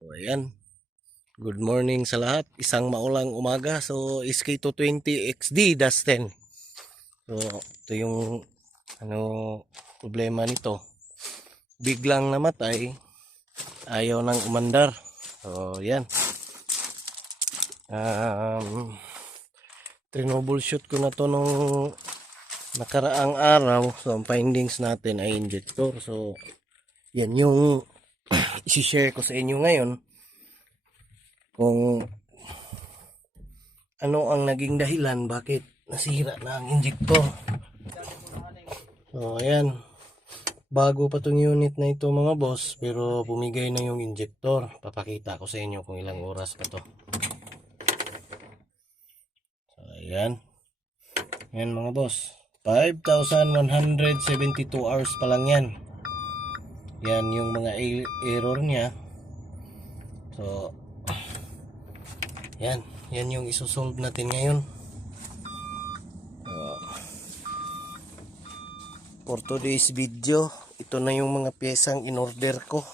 So, ayan. Good morning sa lahat. Isang maulang umaga. So, SK220XD Dustin. So, ito yung problema nito. Biglang namatay. Ayaw nang umandar. So, ayan. Troubleshoot ko na to nung nakaraang araw. So, ang findings natin ay injector. So, yan yung isi-share ko sa inyo ngayon. Kung ano ang naging dahilan bakit nasira na ang injector. So ayan, bago pa tong unit na ito mga boss, pero pumigay na yung injector. Papakita ko sa inyo kung ilang oras pa to. So ayan, ayan mga boss, 5,172 hours pa lang yan. Yan yung mga error niya. So yan yung isosolve natin ngayon. For today's video, ito na yung mga piyesang in-order ko.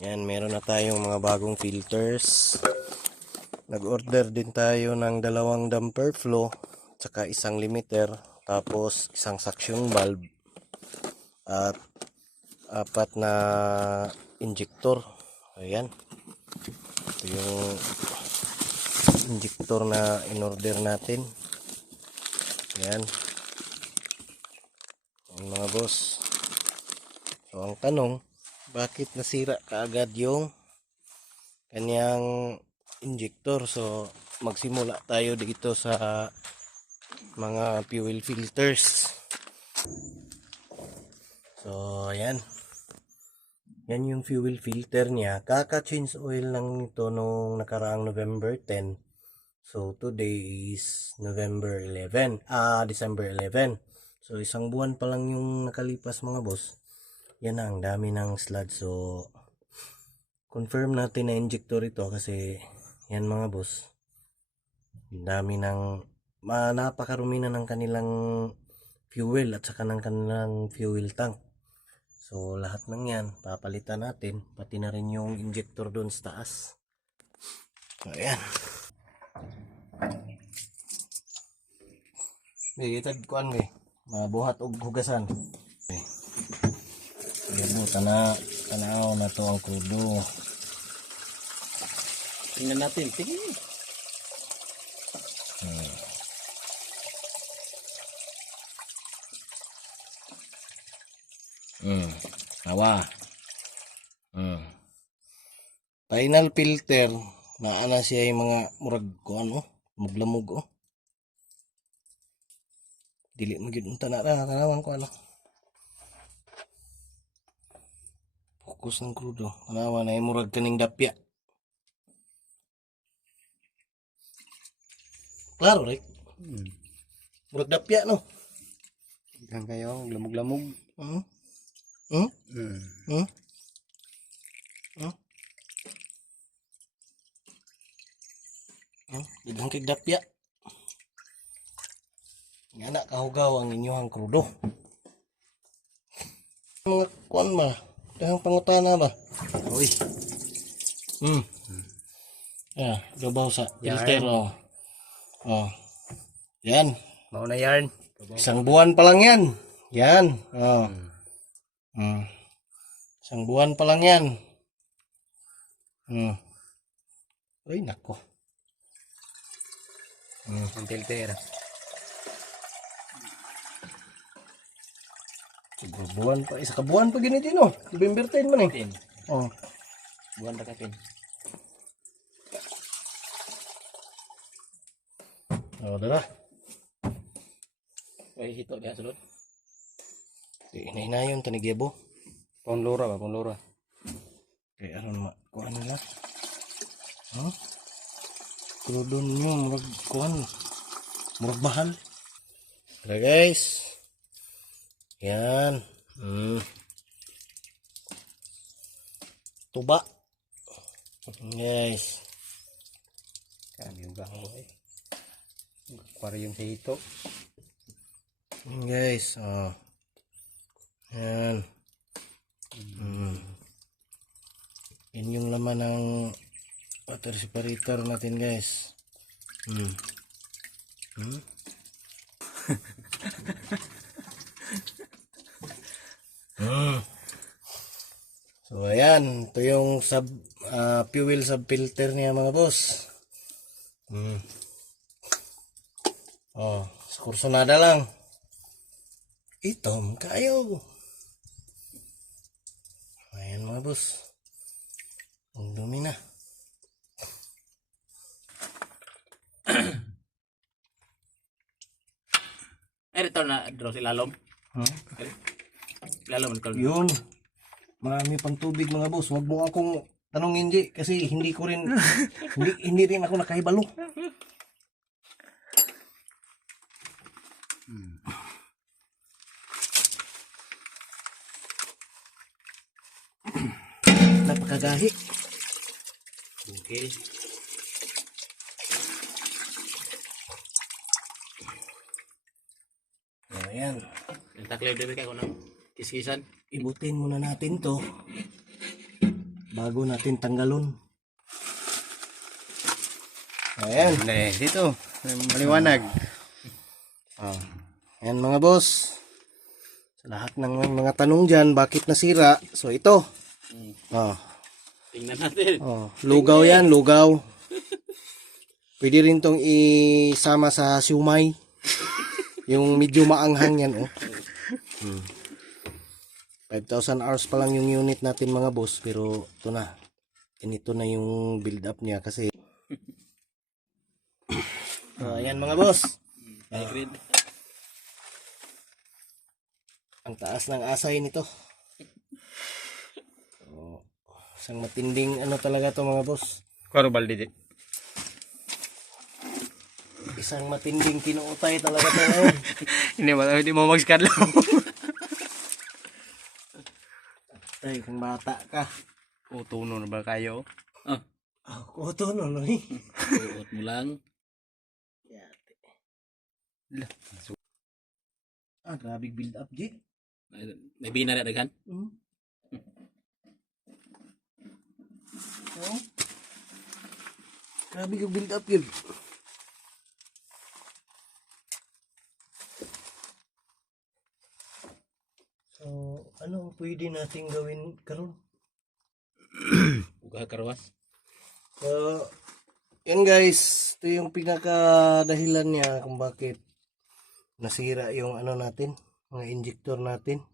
Yan, meron na tayong mga bagong filters. Nag-order din tayo ng 2 damper flow, tsaka 1 limiter, tapos 1 suction valve, at 4 na injector. Ayan. Ito yung injector na in-order natin. Ayan. Mga boss. So, ang tanong, bakit nasira kaagad yung kanyang injector? So, magsimula tayo dito sa mga fuel filters. So, ayan. Yan yung fuel filter niya. Kaka-change oil lang nito nung nakaraang November 10. So, today is December 11. So, isang buwan pa lang yung nakalipas mga boss. Yan na, ang dami ng sludge. So, confirm natin na injector ito kasi yan mga boss. Ang dami ng, napakarumi na ng kanilang fuel at saka ng kanilang fuel tank. So, lahat ng yan, papalitan natin. Pati na rin yung injector doon sa taas. So, ayan. Itag kuan may mabuhat og hugasan. Okay. Tanaw na to ang krudo. Tingnan natin. Tingnan. Awa. Final filter na ana siya yung mga murag ko ano, maglamog oh. Dili mo gyud unta na tanawan ko ano. Fokus ng krudo. Tanawan na murag kaning dapya. Klaro right? Murag dapya no. Ikan kayo, lamog-lamog. Ilang kay dapya. Nga na kahugaw ang inyong krudo. Mga kuan ba? Dahang pangutana ba? Uy. Gabaw sa filter oh. Oh. Yan. Mau na yarn. Isang buwan pa lang yan. Yan. Oh. Isang buwan pa lang yan. Ay, nako. Ang filter. Siguro buwan pa. Isa ka buwan pa ganito no. November 10 man eh. Oh. Buwan na kapin. Oh, dala. Ay, hito niya sulod. Hinayon tanigyabo. Ponlura ba? Ponlura. Kaya aron kuan nila. Krudon nyo, murag kuan. Murag mahal. Tara guys. Yan. Tuba. Guys. Kami yung gahoy. Aquarium sa hito. Guys, oh. Yan. Yan yung laman ng water separator natin guys. So ayan, ito yung fuel sub filter niya mga boss. Oh, sa kursonada lang. Itom kayo. Ayan mga boss. Ang dumi na. Ito na draw si Lalom. Lalom ito. Yun. Marami pang tubig mga boss. Huwag mo akong tanongin di kasi hindi ko rin hindi rin ako nakahibalo. Napakagahi. Okay. Ayan. Yung taklay dito kayo ng kiskisan. Ibutin muna natin to bago natin tanggalon. Ayan. Dito. Maliwanag. Ayan mga boss. Sa lahat ng mga tanong dyan, bakit nasira? So ito. Tingnan natin. Lugaw yan, lugaw. Pwede rin tong isama sa siumay. Yung medyo maanghang yan, 5,000 hours pa lang yung unit natin mga boss, pero ito na. Ito na yung build up niya kasi. Ayan mga boss. Ang taas ng asay nito. Isang matinding ano talaga to mga boss. Karo baldi. Isang matinding kinuutay talaga to ngayon. Hindi mo mag-scan lang. Tay, kung bata ka. Tuno na ba kayo? Kuto no, no eh. Uot mo lang. Grabe build up, G. May bina na daghan? Grabe yung build up yun. So, ano ang pwede nating gawin karon? Uga karwas. So, yun guys, ito yung pinaka dahilan niya kung bakit nasira yung ano natin, mga injector natin.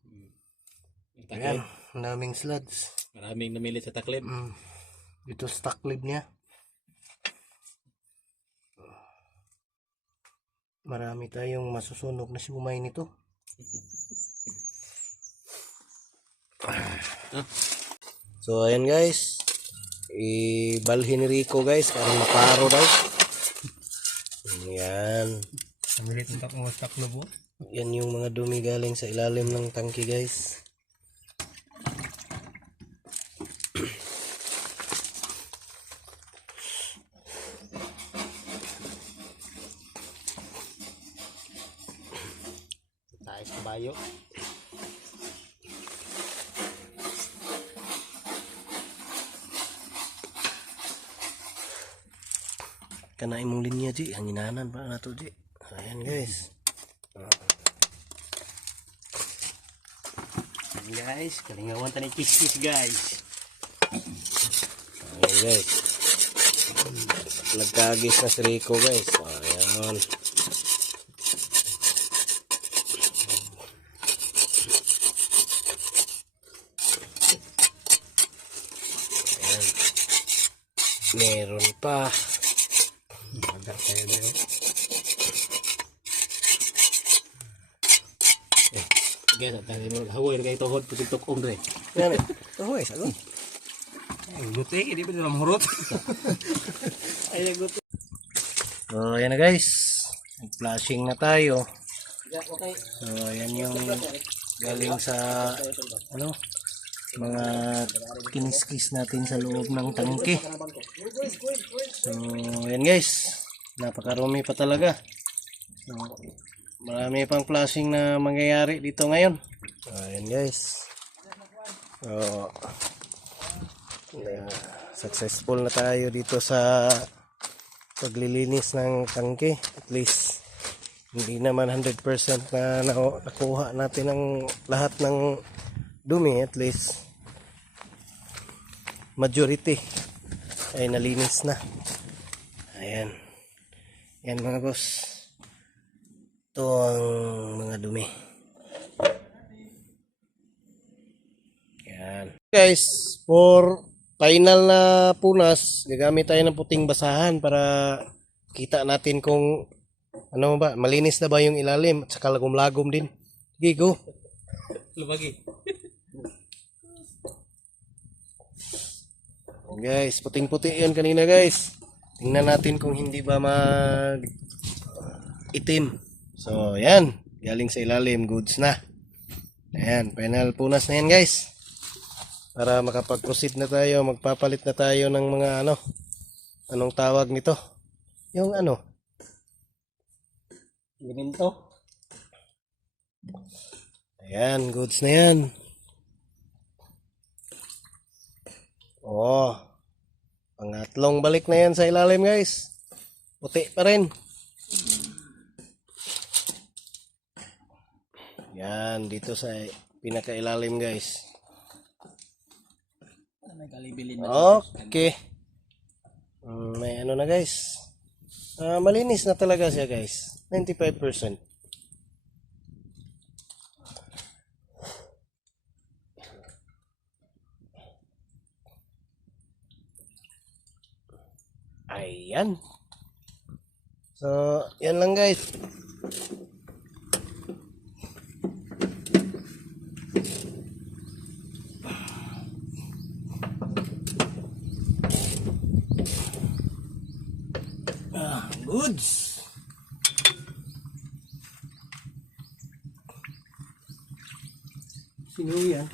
Ayan, ang daming slugs. Maraming namilit sa taklib. Ito stock lid niya. Marami tayong masusunog na siumay nito. So ayan guys, ibalhin ni Rico guys para maparo daw. Ayan. Namilit ng takong taklob mo? Yan yung mga dumi galing sa ilalim ng tangke guys. Taes kabayo. Kana imong linya Ji, hanginanan pa nato Ji. Ayan guys. Guys, kalingawan tayo kiskis guys. Ayan guys. Nagkagis na si Rico guys. Ayan. Ayan. Meron pa. Guys, at tayo mo hawoy kay tuhod putik tukong re. Yan. Oh, guys, ano? Guti, hindi pa nila mahurot. Ay, guti. So, ayan na guys. Nag-flashing na tayo. So, ayan yung galing sa ano, mga kiniskis natin sa loob ng tangke. So, ayan guys. Napakarumi pa talaga. So, marami pang flashing na mangyayari dito ngayon. So, ayan guys. So, Successful na tayo dito sa paglilinis ng tangke. At least hindi naman 100% na nakuha natin ang lahat ng dumi. At least majority ay nalinis na. Ayan. Yan mga boss. Ito ang mga dumi. Yan. Guys, for final na punas, gagamit tayo ng puting basahan para kita natin kung ano ba, malinis na ba yung ilalim at saka lagom-lagom din. Sige, go. Lumagi. Guys, puting-puti yan kanina guys. Tingnan natin kung hindi ba mag itim. So, yan. Galing sa ilalim, goods na. Ayan, final punas na yan guys. Para makapag-proceed na tayo, magpapalit na tayo ng mga ano. Anong tawag nito? Yung ano? Elemento. Ayan, goods na yan. Oh. Pangatlong balik na yan sa ilalim guys. Puti pa rin. Yan, dito sa pinakailalim guys. May kalibilin Okay. May ano na guys. Malinis na talaga siya guys. 95%. Ayan. So, yan lang guys. Goods. Sino yan?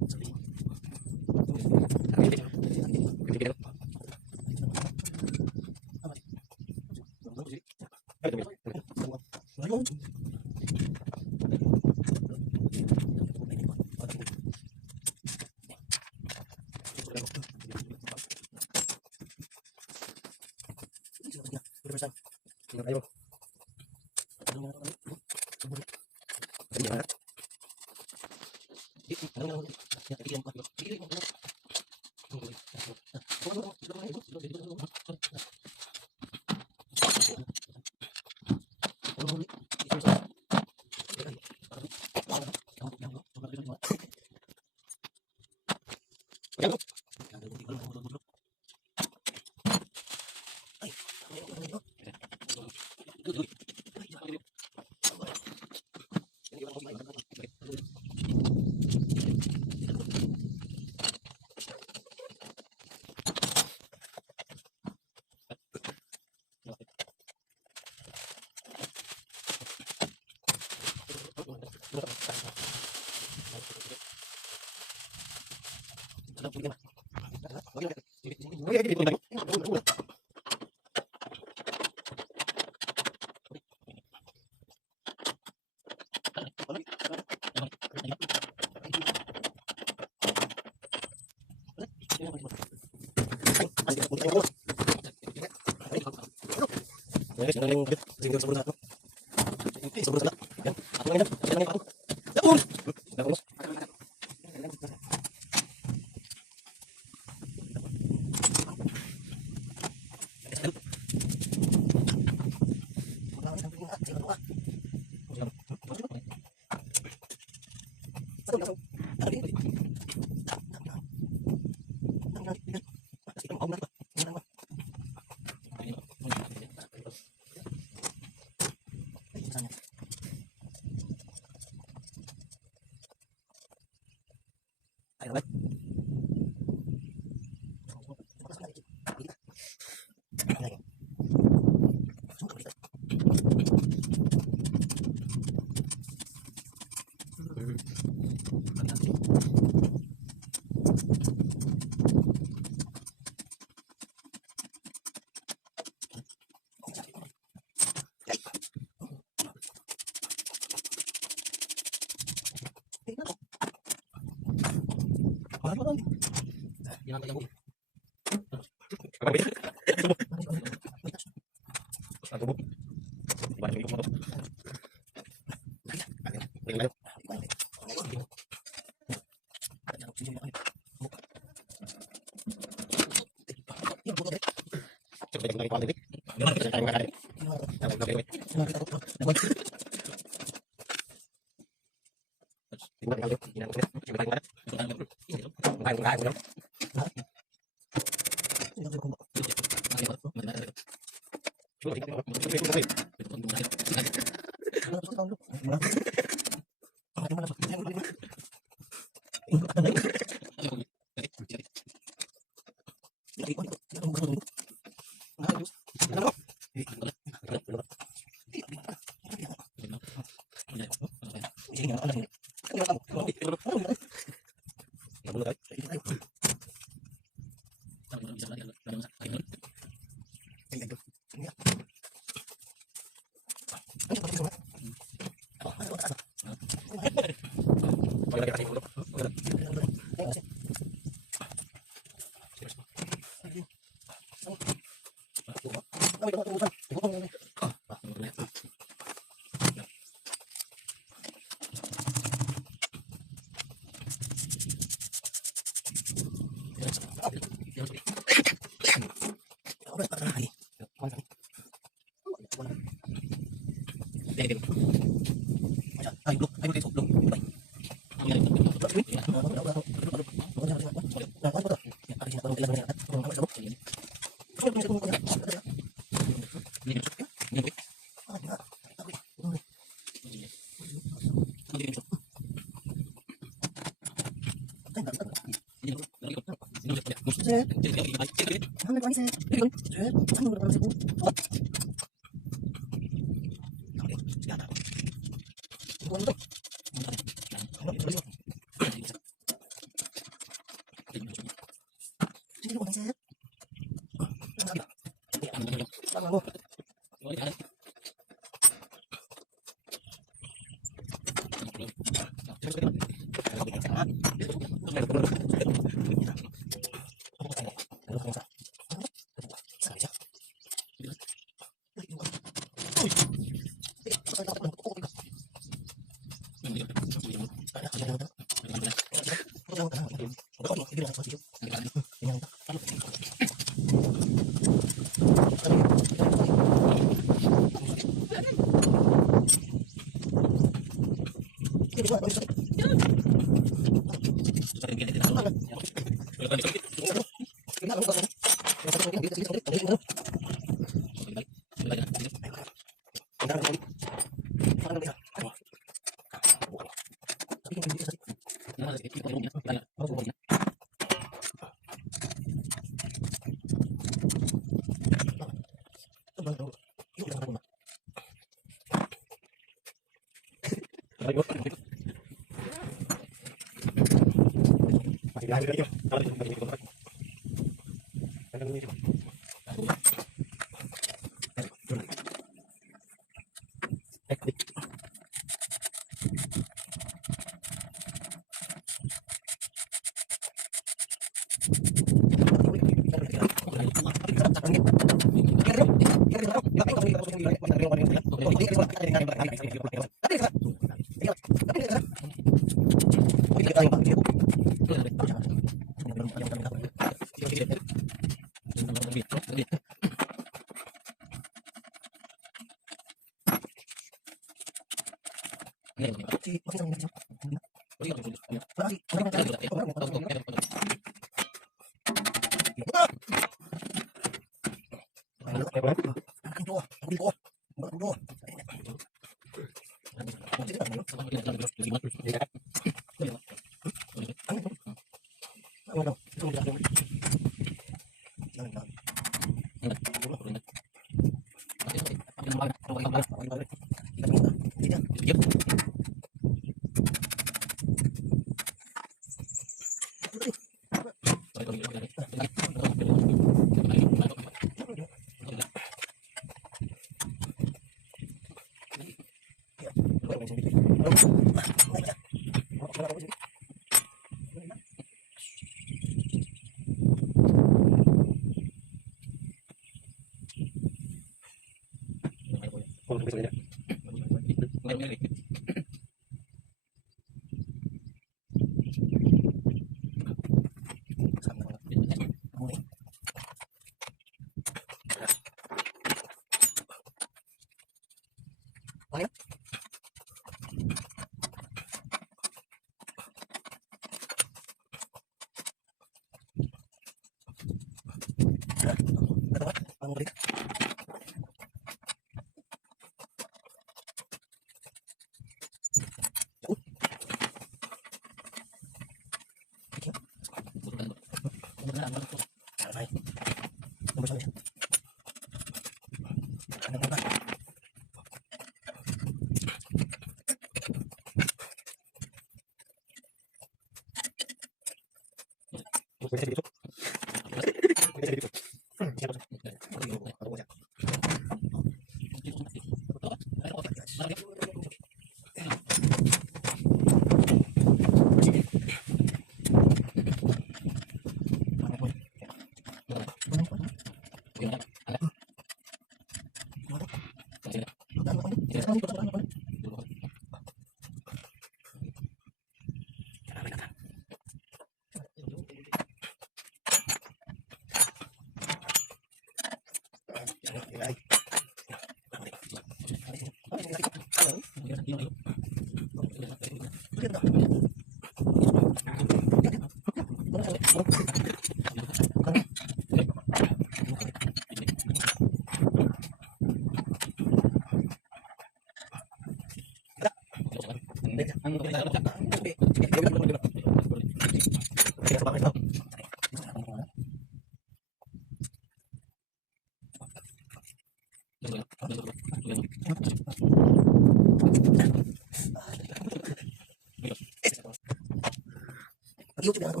YouTube na ako.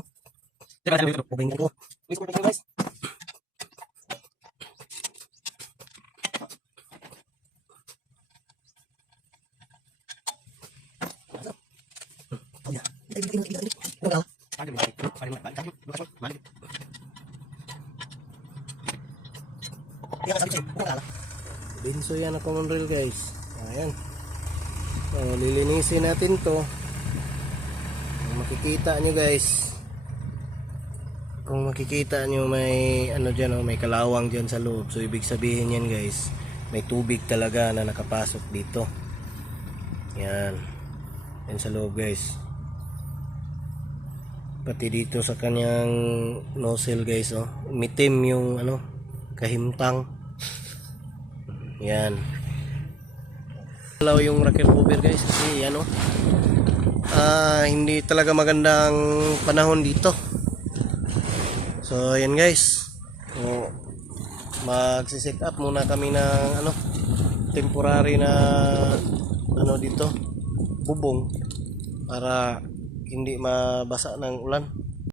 Ubing ko. Guys. Binso yan ako ng reel guys. Ayan. So, lilinisin natin to. Kung makikita nyo guys. Kung makikita nyo may ano dyan, oh, may kalawang dyan sa loob. So ibig sabihin yan guys, may tubig talaga na nakapasok dito. Yan. Yan sa loob guys. Pati dito sa kanyang nozzle guys, oh. Umitim yung ano, kahimtang. Yan. Alaw yung rocker cover guys kasi ano, hindi talaga magandang panahon dito. So yan guys. So, magsi-set up muna kami ng ano, temporary na ano dito, bubong para hindi mabasa ng ulan.